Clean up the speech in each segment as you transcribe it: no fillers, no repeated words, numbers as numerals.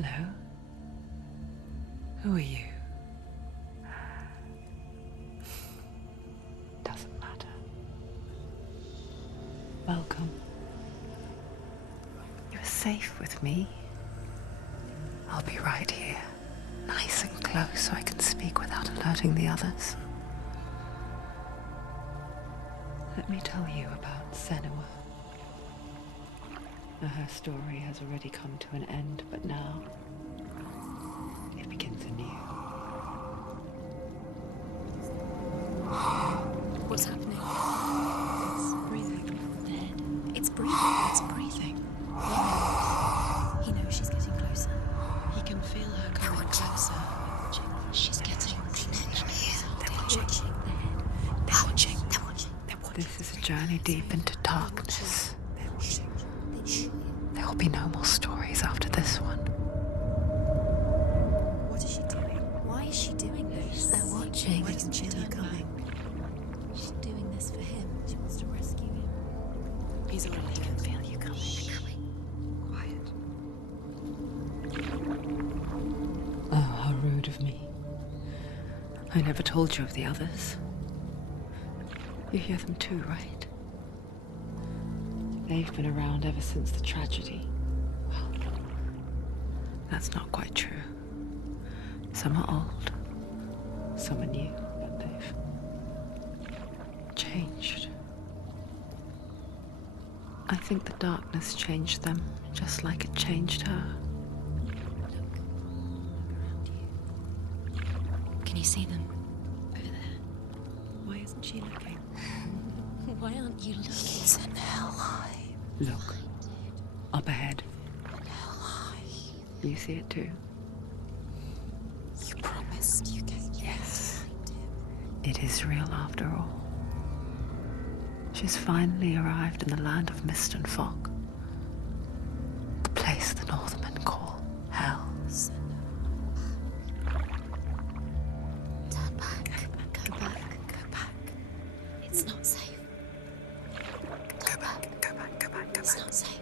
Hello. Who are you? Doesn't matter. Welcome. You're safe with me. I'll be right here, nice and close so I can speak without alerting the others. Let me tell you about Senua. Her story has already come to an end, but now it begins anew. What's happening? It's breathing. Dead. It's breathing. It's breathing. He knows she's getting closer. He can feel her coming closer. She's getting closer. They're watching. They're watching. They're watching. This is a journey deep into darkness. There will be no more stories after this one. What is she doing? Why is she doing this? They're watching. Why doesn't she turn coming? She's doing this for him. She wants to rescue him. He's already he can feel you coming. Quiet. Oh, how rude of me. I never told you of the others. You hear them too, right? They've been around ever since the tragedy. Well, that's not quite true. Some are old, some are new, but they've changed. I think the darkness changed them, just like it changed her. Can you see them? Over there. Why isn't she looking? Why aren't you looking? It's an hell high. Look, up ahead. Hell high. You see it too? You promised you get Yes. It is real after all. She's finally arrived in the land of mist and fog. The place the Northmen call hell. Turn back. Go back. Go back. It's not safe. Go back. Go back, go back, go It's back. not safe.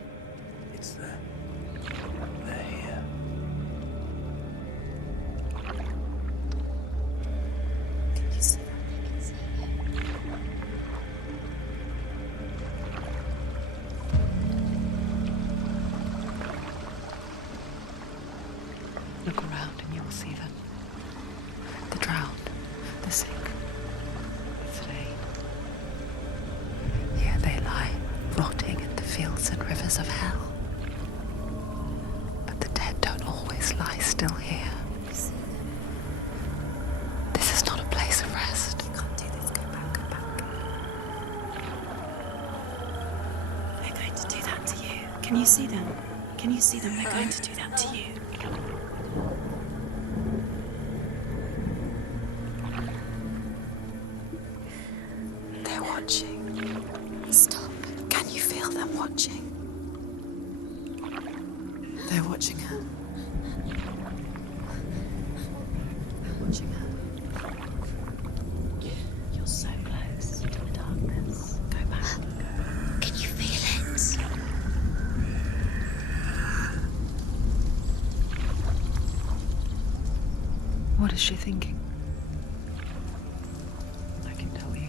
It's there. They're here. Can you see them? I can see it. Look around and you will see them. The drowned, the sick, the slain. Here they lie, rotting in the fields and rivers of hell. But the dead don't always lie still here. This is not a place of rest. You can't do this. Go back. Go back. They're going to do that to you. Can you see them? Can you see them? They're going to do that to you. They're watching. Stop. Can you feel them watching? They're watching her. They're watching her. You're so close to the darkness. Go back. Can you feel it? What is she thinking? I can tell you.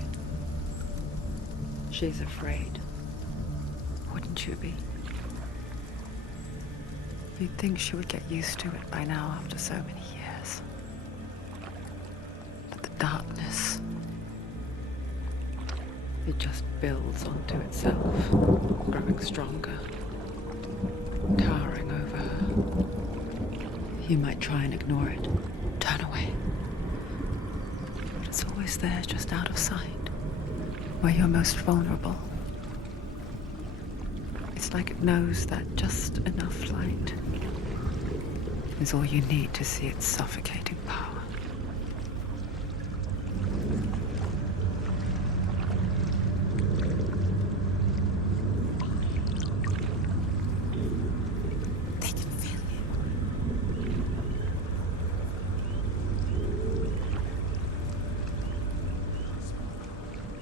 She's afraid. Wouldn't you be? You'd think she would get used to it by now after so many years. But the darkness, it just builds onto itself, growing stronger, towering over her. You might try and ignore it, turn away. But it's always there, just out of sight, where you're most vulnerable. It's like it knows that just enough light is all you need to see its suffocating power. They can feel you.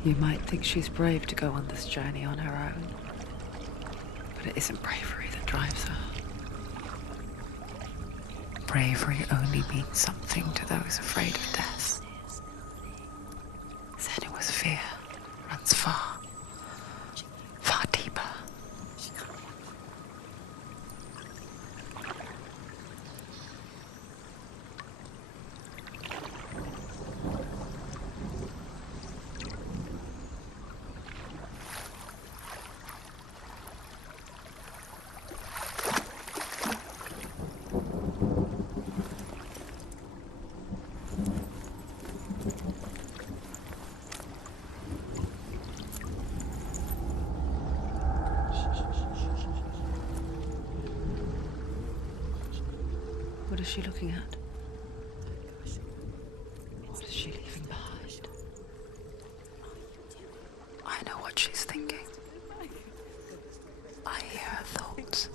You might think she's brave to go on this journey on her own, but it isn't bravery that drives her. bravery only means something to those afraid of death. Senua's fear runs far, far deeper. What is she looking at? What is she leaving behind? I know what she's thinking. I hear her thoughts.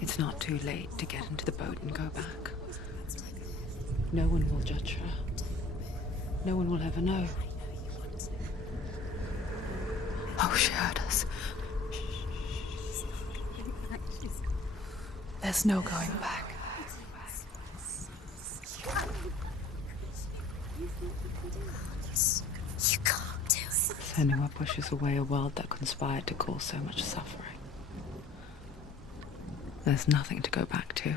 It's not too late to get into the boat and go back. No one will judge her. No one will ever know. Oh, she heard us. There's no going back. You can't do it. Senua pushes away a world that conspired to cause so much suffering. There's nothing to go back to,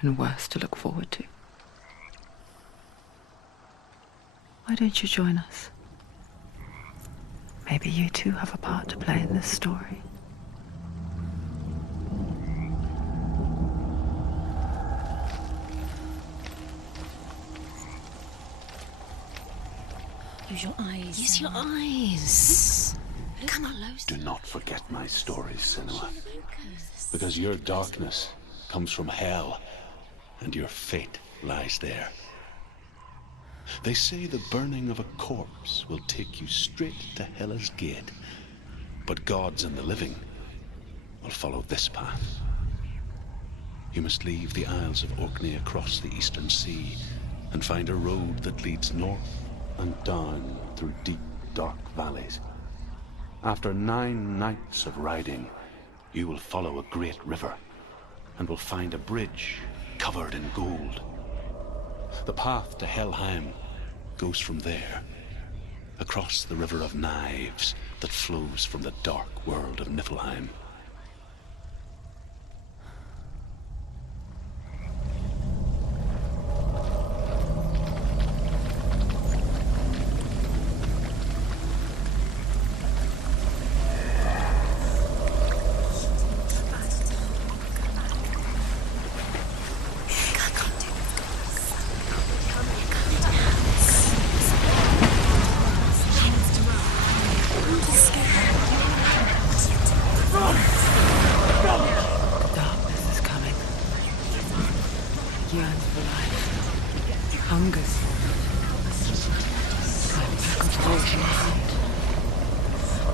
and worse to look forward to. Why don't you join us? Maybe you too have a part to play in this story. Use your eyes. Use your eyes. Come on, Los. Do not forget my stories, Senua. Because your darkness comes from hell, and your fate lies there. They say the burning of a corpse will take you straight to Hela's gate, but gods and the living will follow this path. You must leave the Isles of Orkney across the eastern sea and find a road that leads north and down through deep, dark valleys. After 9 nights of riding, you will follow a great river and will find a bridge covered in gold. The path to Helheim goes from there, across the river of knives that flows from the dark world of Niflheim.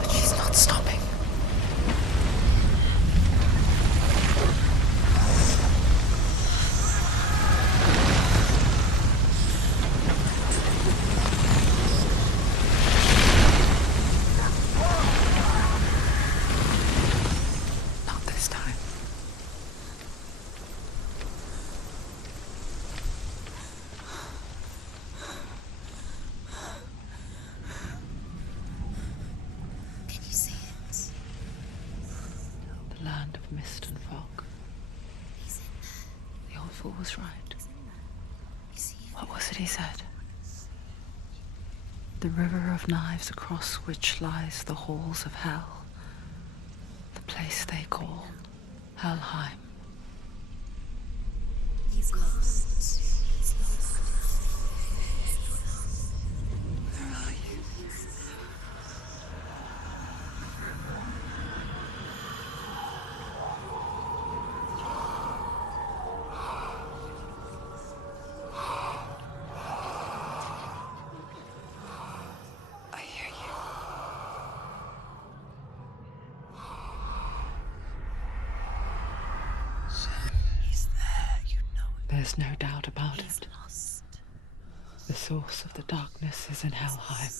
But she's not stopping. Not this time. Land of mist and fog. The old fool was right. What was it he said? The river of knives across which lies the halls of hell. The place they call Helheim. He's lost. He's lost. Where are you? I hear you. He's there, you know it. There's no doubt about He's it. lost. The source of the darkness is in Helheim,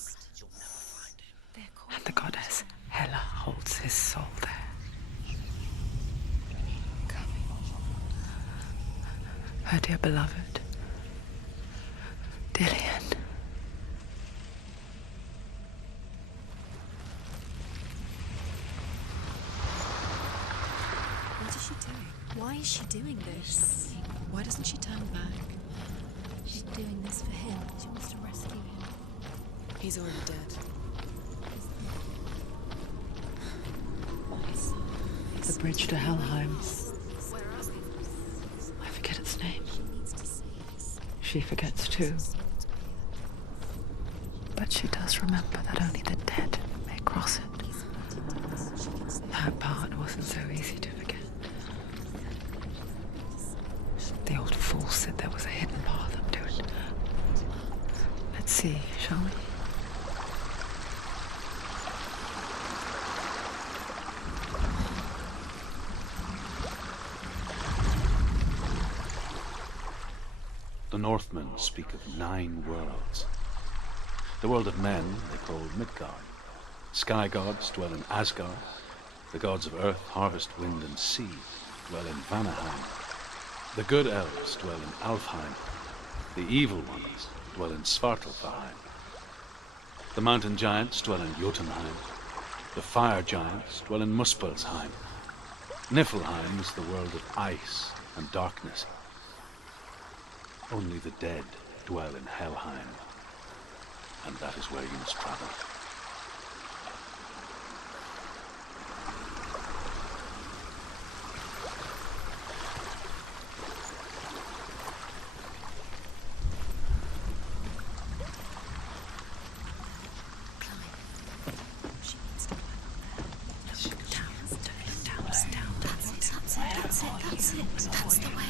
and the goddess Hela holds his soul there. her dear beloved, Dillian. What is she doing? Why is she doing this? Why doesn't she turn back? She's doing this for him. She wants to rescue him. He's already dead. The bridge to Helheim. I forget its name. She forgets too. But she does remember that only the dead may cross it. That part wasn't so easy to forget. The old fool said there was a hidden path up to it. Let's see, shall we? The Northmen speak of 9 worlds. The world of men they call Midgard. Sky gods dwell in Asgard. The gods of earth, harvest, wind, and sea dwell in Vanaheim. The good elves dwell in Alfheim. The evil ones dwell in Svartalfheim. The mountain giants dwell in Jotunheim. The fire giants dwell in Muspelheim. Niflheim is the world of ice and darkness. Only the dead dwell in Helheim, and that is where you must travel. That's the way.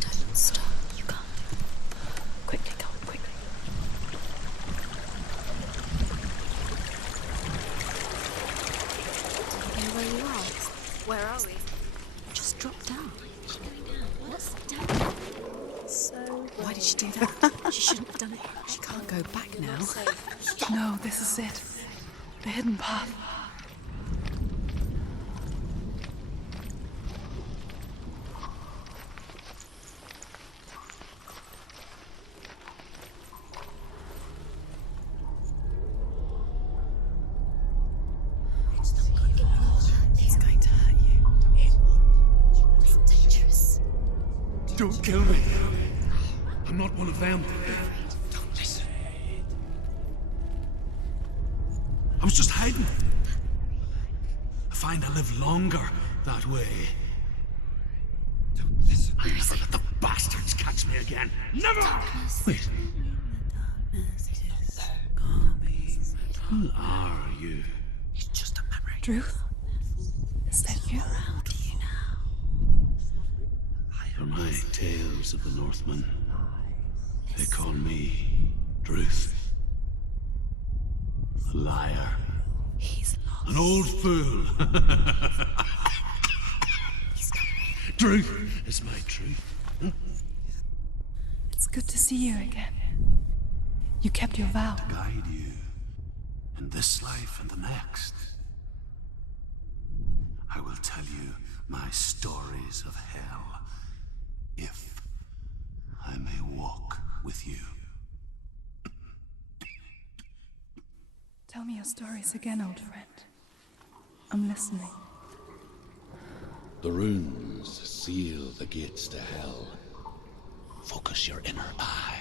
Don't stop. You can't. Quickly, go, quickly. You know where you are? Where are we? Just drop down. She's going down. What's down? So Why did she do that? She shouldn't have done it. She can't go back now. No, this is it. The hidden path. He's going to hurt you. It's dangerous. Don't kill me. I'm not one of them. Don't listen. I was just hiding. I find I live longer that way. Don't listen. I'll never let the bastards catch me again. Never! Wait. Who are you? It's just a memory. Druth? Is that you? How do you now? For my tales of the Northmen, they call me Druth. A liar. He's lost. An old fool. He's coming. Truth is my truth. It's good to see you again. You kept your vow. Guide you in this life and the next. I will tell you my stories of hell, if I may walk with you. Tell me your stories again, old friend. I'm listening. The runes seal the gates to hell. Focus your inner eye,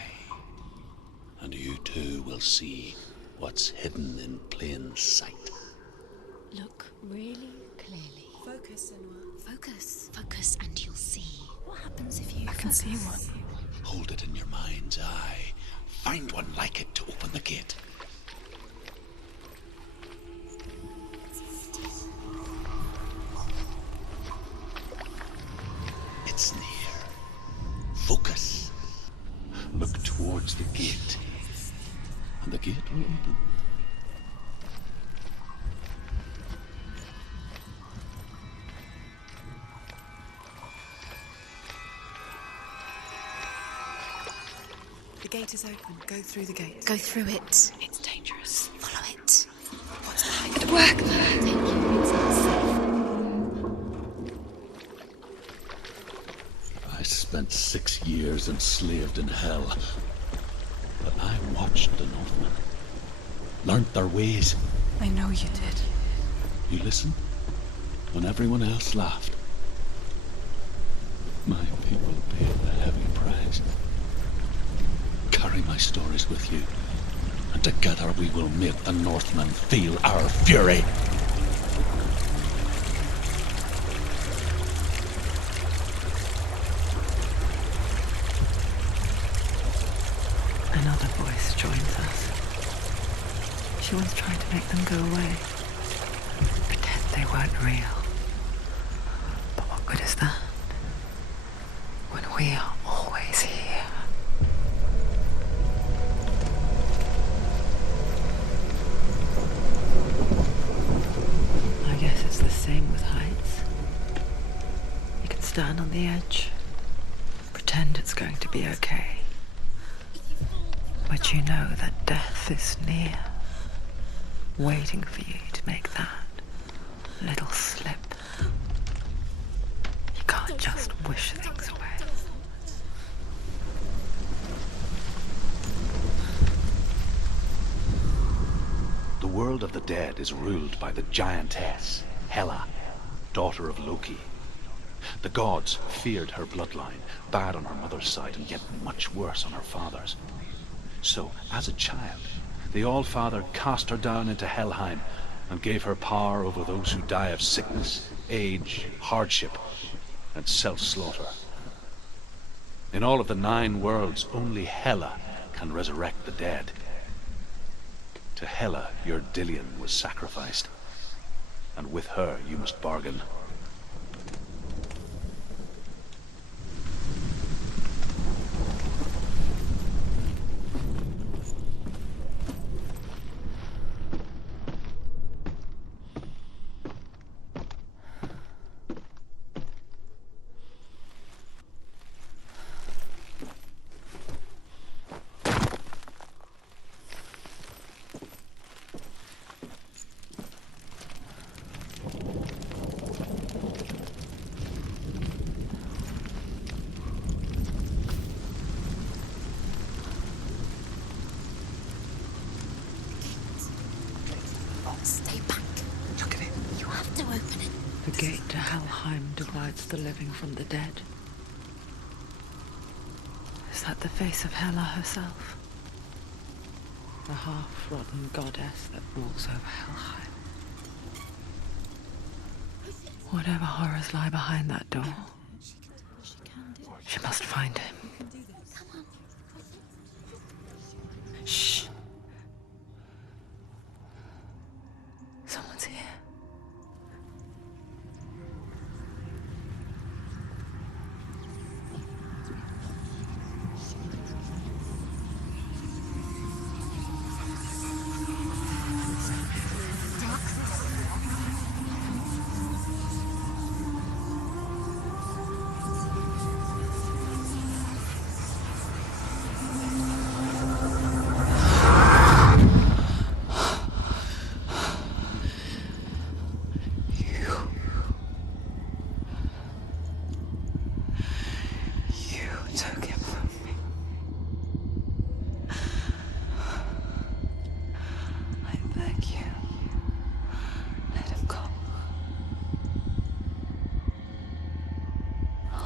and you too will see what's hidden in plain sight. Look really clearly. Focus, Senua. Focus. Focus and you'll see. What happens if you I can see one. Hold it in your mind's eye. Find one like it to open the gate. It's near. Focus. Look towards the gate, and the gate will open. The gate is open. Go through the gate. Go through it. It's dangerous. Follow it. What's behind it? Work there. Thank you. It's unsafe. I spent 6 years enslaved in hell. But I watched the Northmen. Learnt their ways. I know you did. You listened when everyone else laughed. My people paid the heavy price. Carry my stories with you, and together we will make the Northmen feel our fury. Another voice joins us. She once tried to make them go away. Pretend they weren't real. But what good is that? When we are always here. I guess it's the same with heights. You can stand on the edge, pretend it's going to be okay. But you know that death is near, waiting for you to make that little slip. You can't just wish things away. The world of the dead is ruled by the giantess, Hela, daughter of Loki. The gods feared her bloodline, bad on her mother's side and yet much worse on her father's. So, as a child, the All-Father cast her down into Helheim and gave her power over those who die of sickness, age, hardship, and self-slaughter. In all of the 9 worlds, only Hela can resurrect the dead. To Hela, your Dillion was sacrificed, and with her you must bargain. Stay back. Look at it. You have to open it. The gate to Helheim divides the living from the dead. Is that the face of Hela herself? The half-rotten goddess that rules over Helheim. Whatever horrors lie behind that door, she must find him. Shh. Someone's here.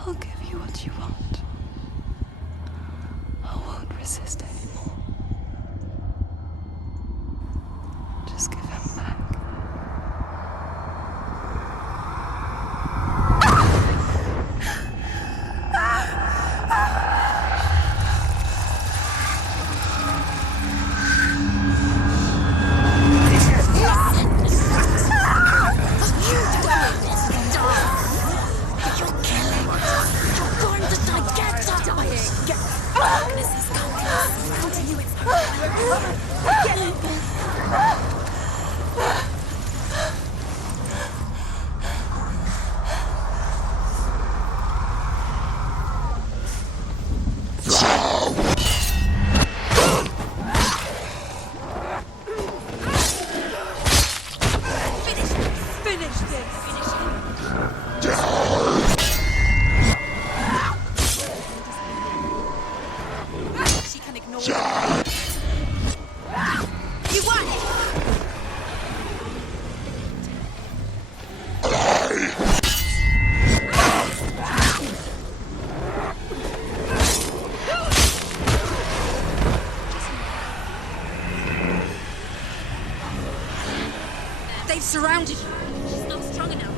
I'll give you what you want. I won't resist anymore. Just give him back. You won! They've surrounded you. She's not strong enough.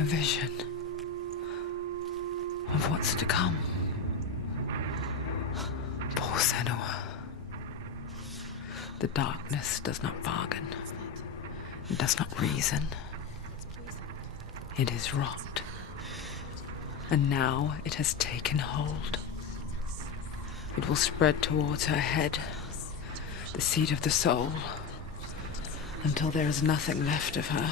A vision of what's to come. Poor Senua. The darkness does not bargain. It does not reason. It is wrought. And now it has taken hold. It will spread towards her head, the seat of the soul, until there is nothing left of her.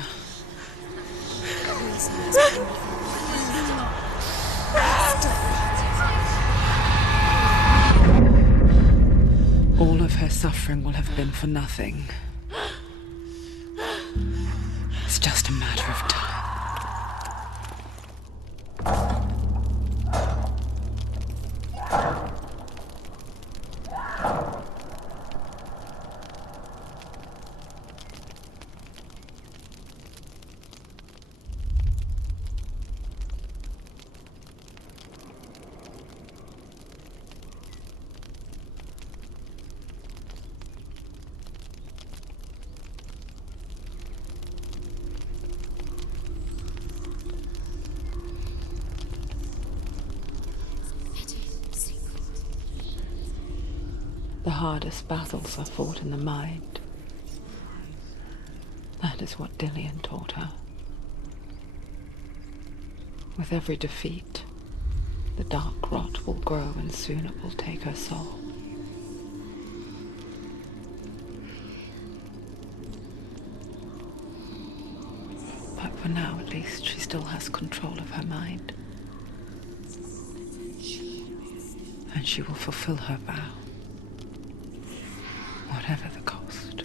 All of her suffering will have been for nothing. It's just a matter of time. The hardest battles are fought in the mind. That is what Dillian taught her. With every defeat, the dark rot will grow and soon it will take her soul. But for now, at least, she still has control of her mind. And she will fulfill her vow. Whatever the cost.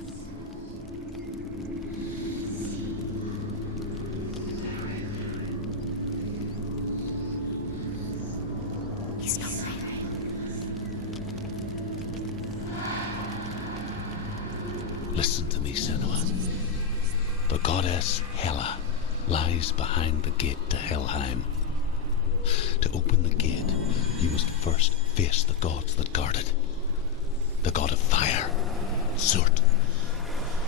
He's not there. Listen to me, Senua. The goddess Hela lies behind the gate to Helheim. To open the gate, you must first face the gods that guard it. The god of fire, Surt,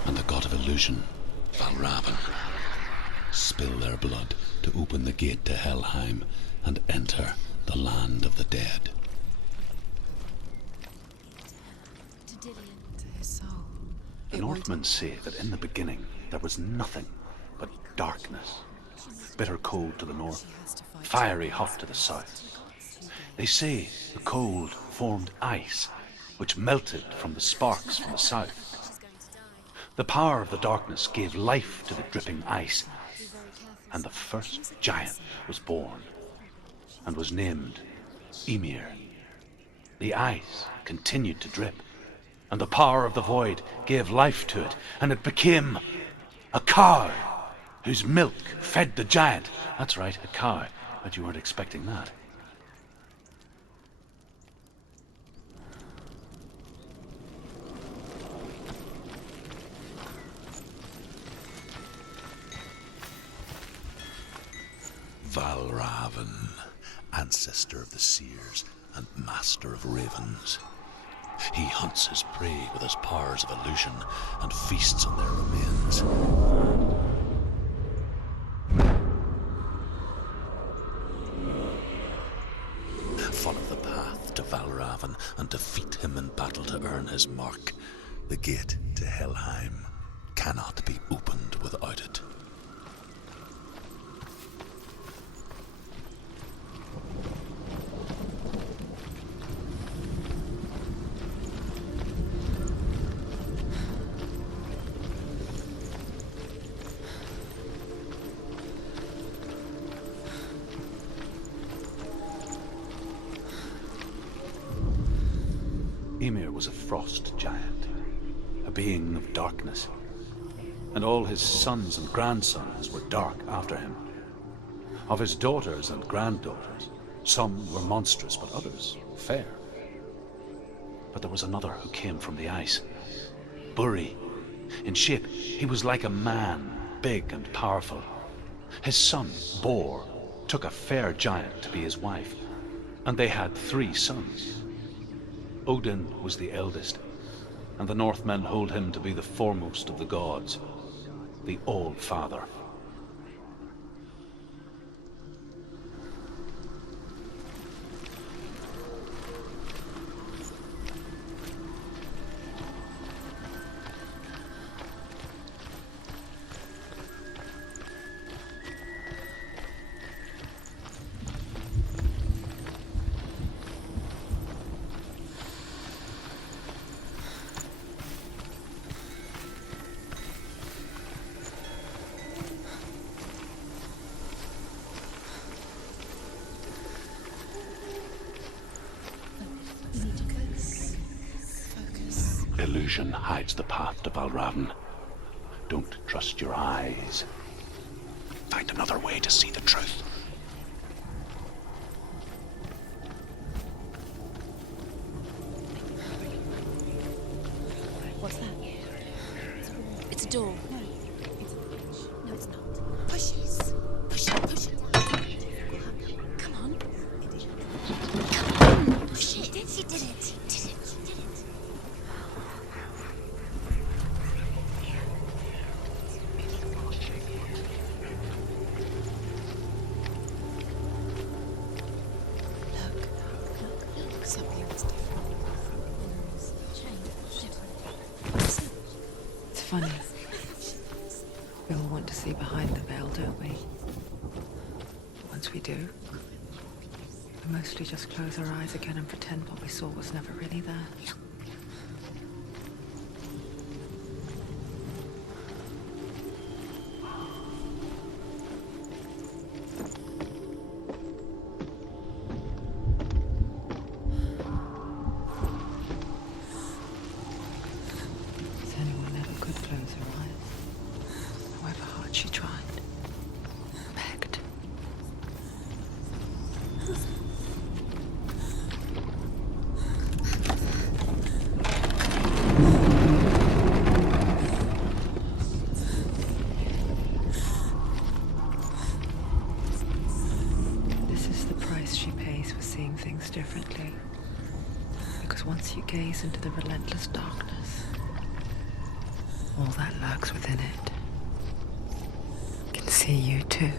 and the god of illusion, Valravan. Spill their blood to open the gate to Helheim and enter the land of the dead. To Dillian. To his soul. The Northmen say that in the beginning there was nothing but darkness. Bitter cold to the north, fiery hot to the south. They say the cold formed ice, which melted from the sparks from the south. The power of the darkness gave life to the dripping ice, and the first giant was born, and was named Ymir. The ice continued to drip, and the power of the void gave life to it, and it became a cow. whose milk fed the giant. That's right, a cow. But you weren't expecting that. Valravan, ancestor of the seers and master of ravens. He hunts his prey with his powers of illusion and feasts on their remains. Follow the path to Valravan and defeat him in battle to earn his mark. The gate to Helheim cannot be opened without it. Ymir was a frost giant, a being of darkness, and all his sons and grandsons were dark after him. Of his daughters and granddaughters, some were monstrous, but others fair. But there was another who came from the ice, Buri. In shape, he was like a man, big and powerful. His son, Bor, took a fair giant to be his wife, and they had 3 sons. Odin was the eldest, and the Northmen hold him to be the foremost of the gods, the All-Father. Illusion hides the path to Valravan. Don't trust your eyes. Find another way to see the truth. What's that? It's a door. No, it's not. Push it. Push it. Push it. Come on. Come on. Push it. He did it. He did it. It's funny. We all want to see behind the veil, don't we? Once we do, we mostly just close our eyes again and pretend what we saw was never really there. Senua never could close her eyes, however hard she tried. Begged. This is the price she pays for seeing things differently. Because once you gaze into the relentless darkness, all that lurks within it can see you too.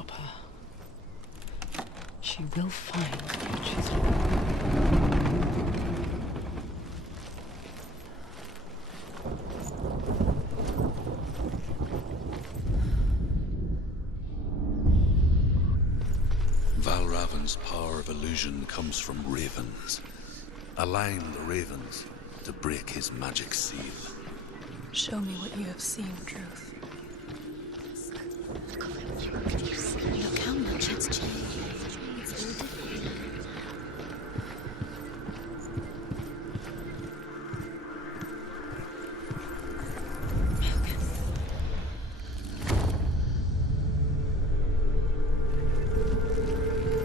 stop her. She will find what she's looking for. Valravan's power of illusion comes from ravens. Align the ravens to break his magic seal. Show me what you have seen, Truth. Look how much it's changed. It's all different.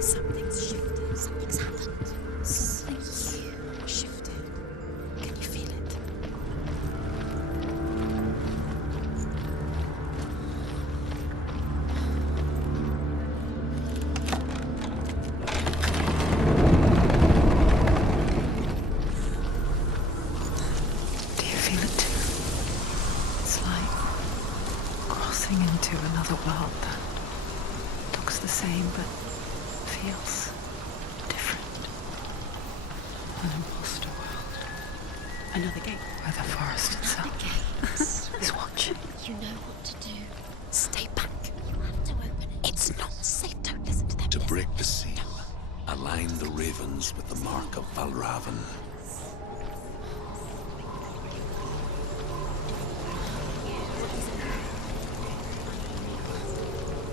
Something's shifted. Something's happened. Something's shifted. Can you feel it? Do you feel it too? It's like crossing into another world that looks the same but feels different. An imposter world. Another gate. Where the forest itself is watching. You know what to do. Stay back. You have to open it. It's not safe. Don't listen to them. To break the seal, align the ravens with the mark of Valravan.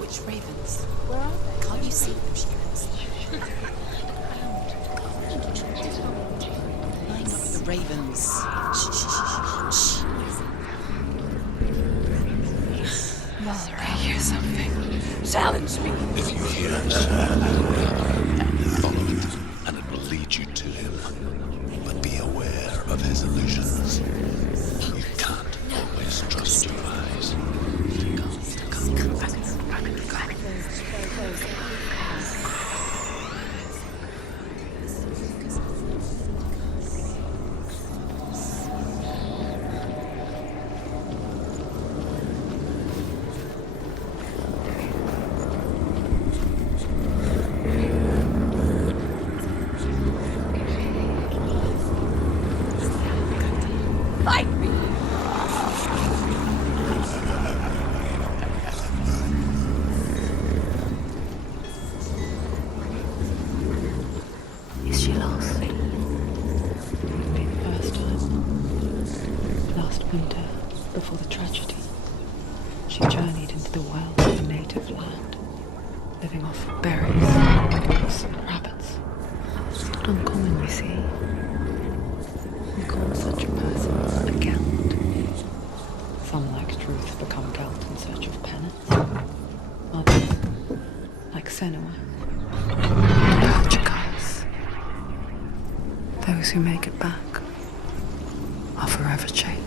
Which ravens? Where are they? Can't you see them, Shivers? Line up with the ravens. Shh, shh, shh, shh. I hear something. Challenge me. If you hear a sound, follow it, and it will lead you to him. But be aware of his illusions. You can't always trust your eyes. Fight me. Is she lost? Maybe the first time. Last winter, before the tragedy, she journeyed into the wilds of the native land, living off berries, roots, and rabbits. It's not uncommon, you see. We call such a person a Gelt. Some, like Truth, become Gelt in search of penance. Others, like Senua, Chikars. Those who make it back are forever changed.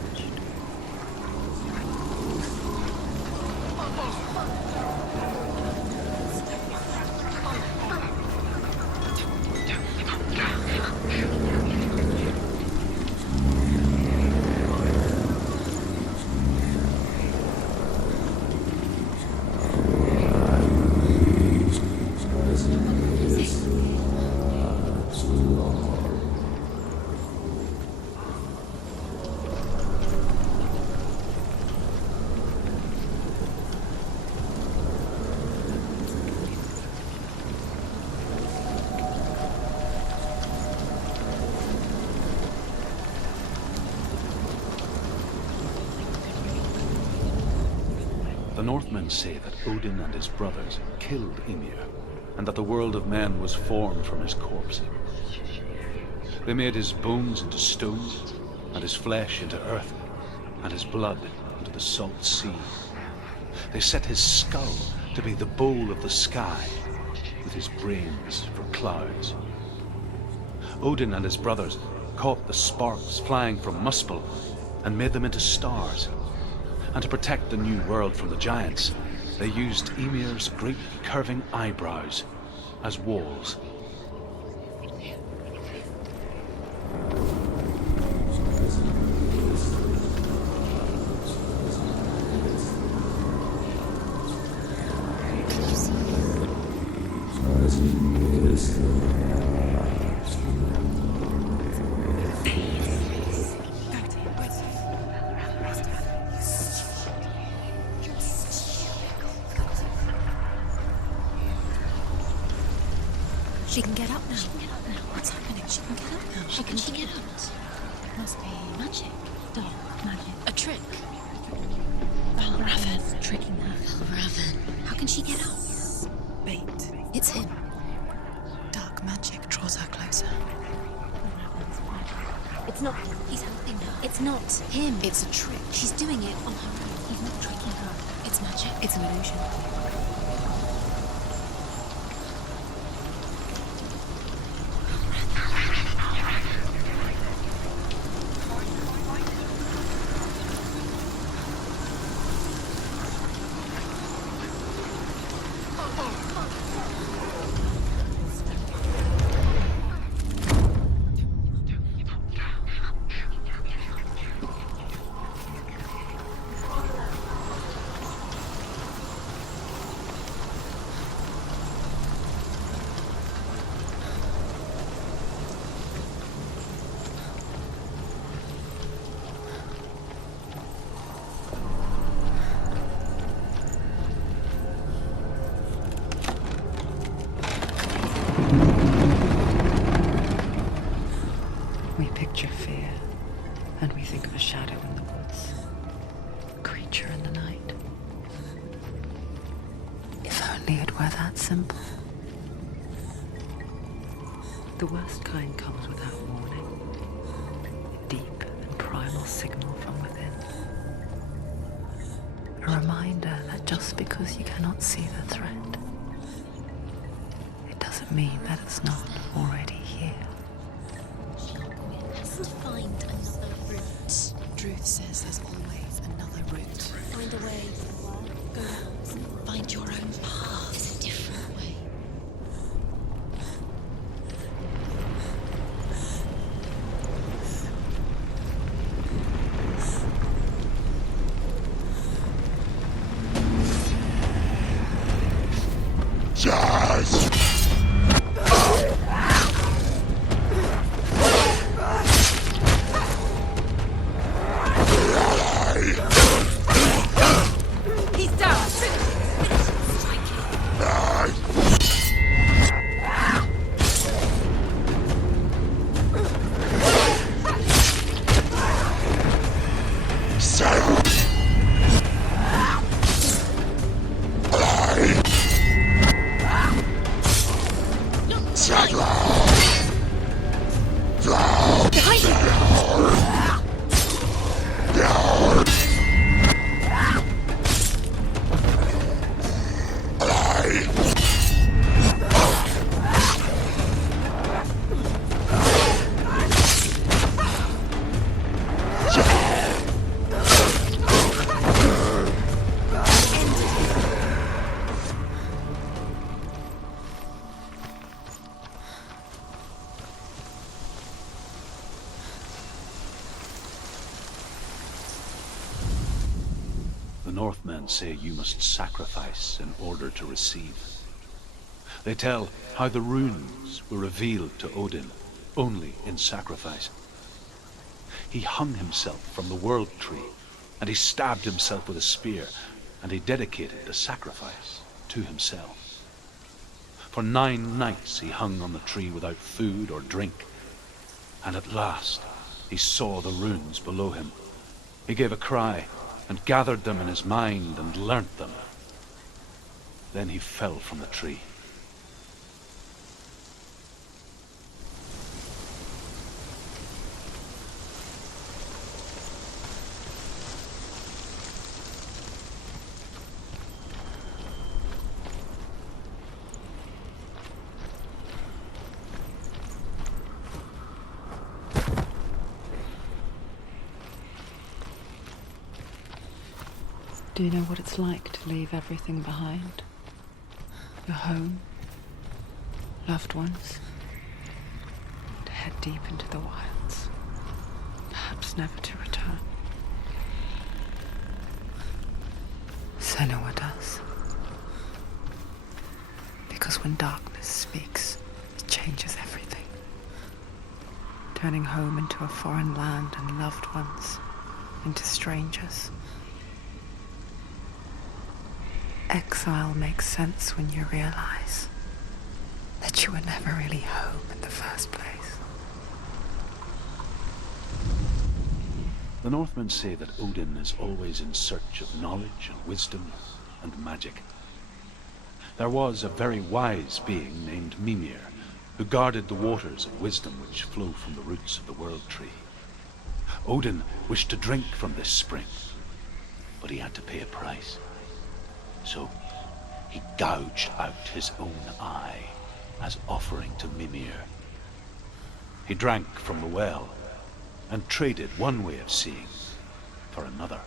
The Northmen say that Odin and his brothers killed Ymir, and that the world of men was formed from his corpse. They made his bones into stone, and his flesh into earth, and his blood into the salt sea. They set his skull to be the bowl of the sky, with his brains for clouds. Odin and his brothers caught the sparks flying from Muspel and made them into stars. And to protect the new world from the giants, they used Ymir's great curving eyebrows as walls. Can you see? She can get up now. What's happening? She can get up now. How can she get out? Must be Magic. dark magic. A trick. Raven tricking her. Raven. How can she get out? Bait. It's him. Dark magic draws her closer. It's not him. He's helping her. It's not him. It's a trick. She's doing it on her own. He's not tricking her. It's magic. It's an illusion. We picture fear, and we think of a shadow in the woods, a creature in the night. If only it were that simple. The worst kind comes without warning, a deep and primal signal from within. A reminder that just because you cannot see the threat, it doesn't mean that it's not already here. Has to find another route. Truth says there's always another route. Find a way. Go out. Find your own path. There's a different way. He's down. The Northmen say you must sacrifice in order to receive. They tell how the runes were revealed to Odin only in sacrifice. He hung himself from the world tree, and he stabbed himself with a spear, and he dedicated the sacrifice to himself. For 9 nights he hung on the tree without food or drink, and at last he saw the runes below him. He gave a cry, and gathered them in his mind and learnt them. Then he fell from the tree. Do you know what it's like to leave everything behind? Your home, loved ones, to head deep into the wilds, perhaps never to return. Senua does. Because when darkness speaks, it changes everything, turning home into a foreign land and loved ones into strangers. Exile makes sense when you realize that you were never really home in the first place. The Northmen say that Odin is always in search of knowledge and wisdom and magic. There was a very wise being named Mimir, who guarded the waters of wisdom which flow from the roots of the world tree. Odin wished to drink from this spring, but he had to pay a price. So he gouged out his own eye as offering to Mimir. He drank from the well and traded one way of seeing for another.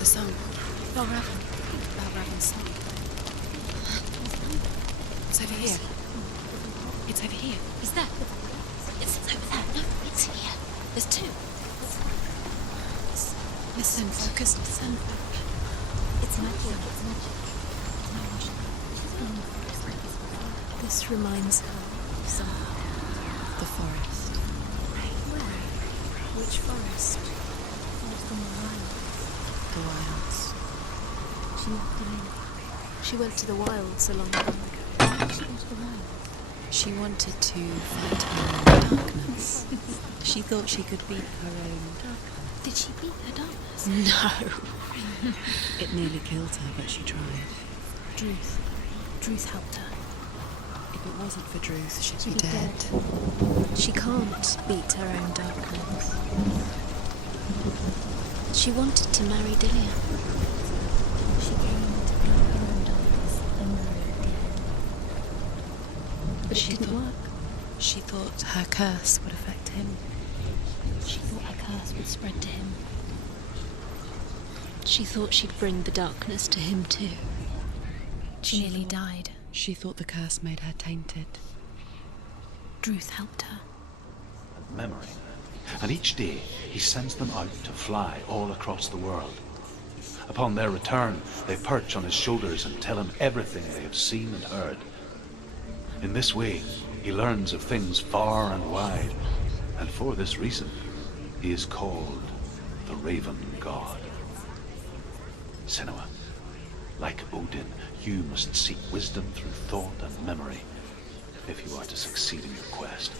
The song. Balraven's song. It's over here. It's over here. Is that? It's over there. No, it's here. There's two. Listen, focus, listen. It's magic. This reminds her of something. The forest. Where? Which forest? From the wild. The wilds. She walked in. She went to the wilds a long time ago. Why did she go to the wild? She wanted to fight her own darkness. She thought she could beat her own darkness. Did she beat her darkness? No. It nearly killed her, but she tried. Druth helped her. If it wasn't for Druth, she'd be She'd be dead. She can't beat her own darkness. She wanted to marry Dillian. She came to beat her own darkness and marry Dillian. But it didn't work. She thought her curse would affect him. She thought her curse would spread to him. She thought she'd bring the darkness to him too. She nearly died. She thought the curse made her tainted. Druth helped her. Memory. And each day he sends them out to fly all across the world. Upon their return, they perch on his shoulders and tell him everything they have seen and heard. In this way, he learns of things far and wide, and for this reason, he is called the Raven God. Senua, like Odin, you must seek wisdom through thought and memory if you are to succeed in your quest.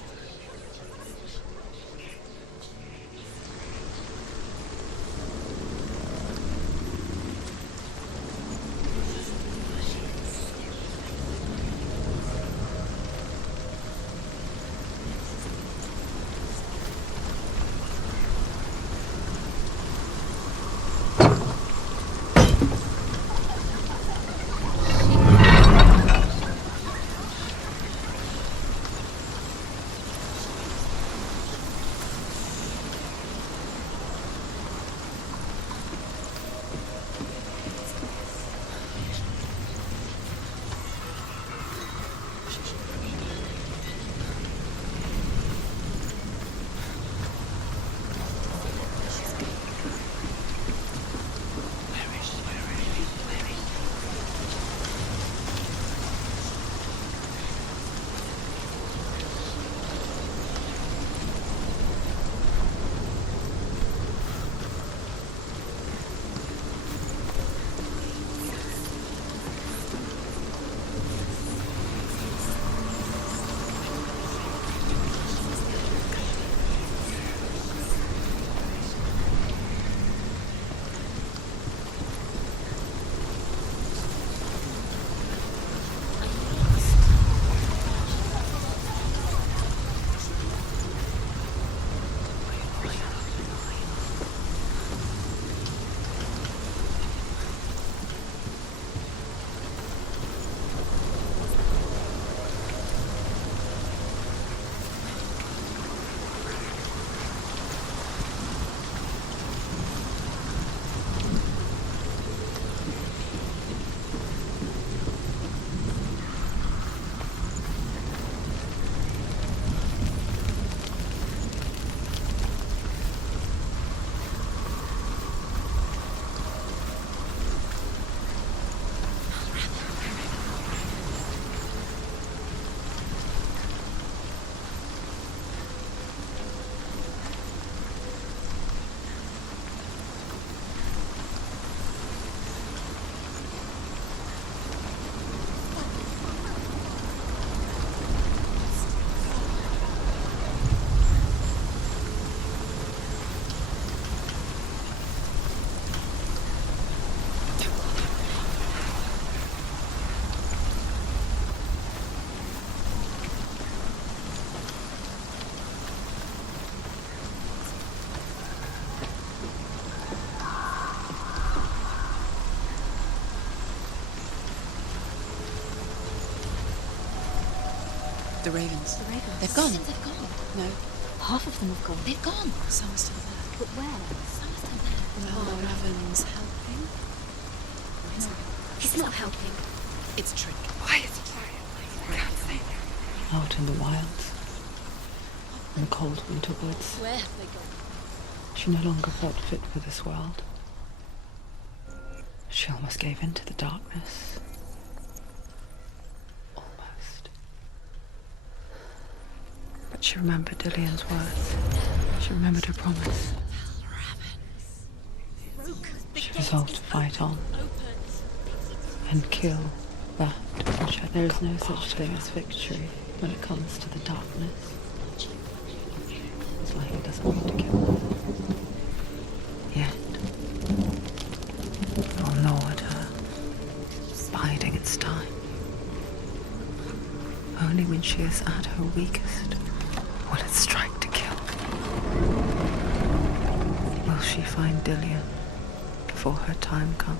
The ravens. The ravens. They've gone. They've gone. No, Half of them have gone. They've gone. some are still there. But where? Some are still there. Well, the raven's helping. No. He's not helping. It's a trick. Why is he trying? I can't say that. Out in the wilds, in cold winter woods, Where have they gone? she no longer felt fit for this world. She almost gave in to the darkness. Almost. But she remembered Dillian's words. She remembered her promise. She resolved to fight on and kill that which there is no such thing as victory when it comes to the darkness. It's like he doesn't want to kill her. Yet, it will gnaw at her, biding its time. Only when she is at her weakest will it strike to kill. Will she find Dillian before her time comes?